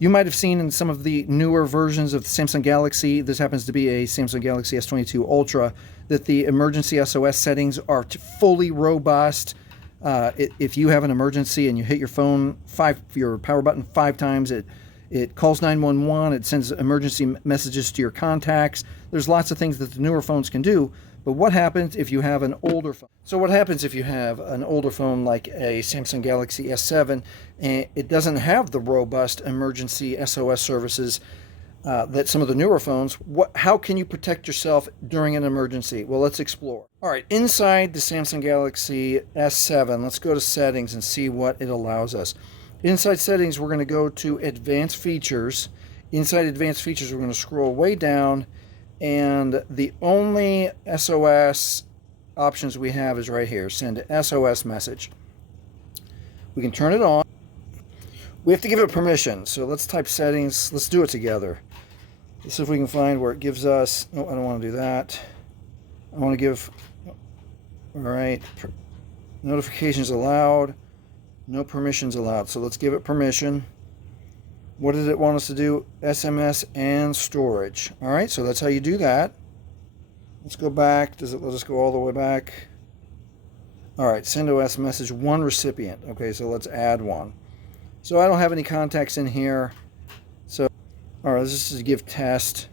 You might have seen in some of the newer versions of the Samsung Galaxy, this happens to be a Samsung Galaxy S22 Ultra, that the emergency SOS settings are fully robust. If you have an emergency and you hit your power button 5 times, it calls 911, it sends emergency messages to your contacts. There's lots of things that the newer phones can do. But what happens if you have an older phone? So what happens if you have an older phone like a Samsung Galaxy S7 and it doesn't have the robust emergency SOS services that some of the newer phones? How can you protect yourself during an emergency? Well, let's explore. All right, inside the Samsung Galaxy S7, let's go to settings and see what it allows us. Inside settings, we're going to go to advanced features. Inside advanced features, we're going to scroll way down, and the only SOS options we have is right here, send an SOS message. We can turn it on. We have to give it permission, so let's type settings. Let's do it together. Let's see if we can find where it gives us, no, I don't want to do that. I want to give, all right, notifications allowed, no permissions allowed. So let's give it permission. What did it want us to do? SMS and storage. All right, so that's how you do that. Let's go back. Does it let us go all the way back? All right, send OS message, one recipient. Okay, so let's add one. So I don't have any contacts in here. So, all right, this is give test.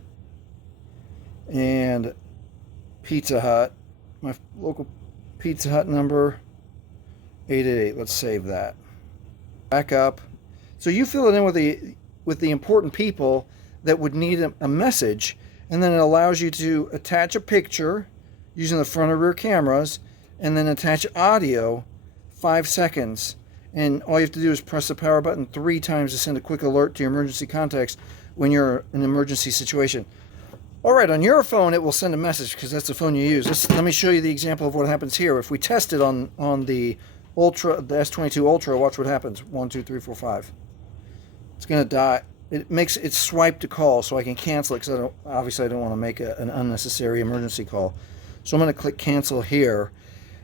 And Pizza Hut. My local Pizza Hut number, 888. Let's save that. Back up. So you fill it in with the important people that would need a message, and then it allows you to attach a picture using the front or rear cameras, and then attach audio 5 seconds. And all you have to do is press the power button 3 times to send a quick alert to your emergency contacts when you're in an emergency situation. All right, on your phone it will send a message because that's the phone you use. Let me show you the example of what happens here. If we test it on the Ultra, the S22 Ultra, watch what happens. 1, 2, 3, 4, 5. It's going to die. It swipe to call, so I can cancel it because obviously I don't want to make an unnecessary emergency call. So I'm going to click cancel here,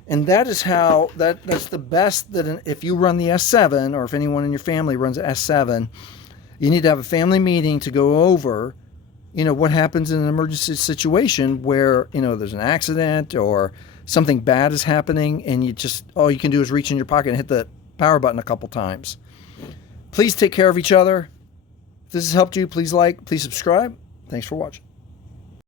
and that is how that's the best that if you run the S7, or if anyone in your family runs the S7, you need to have a family meeting to go over, what happens in an emergency situation where there's an accident or something bad is happening, and all you can do is reach in your pocket and hit the power button a couple times. Please take care of each other. If this has helped you, please like, please subscribe. Thanks for watching.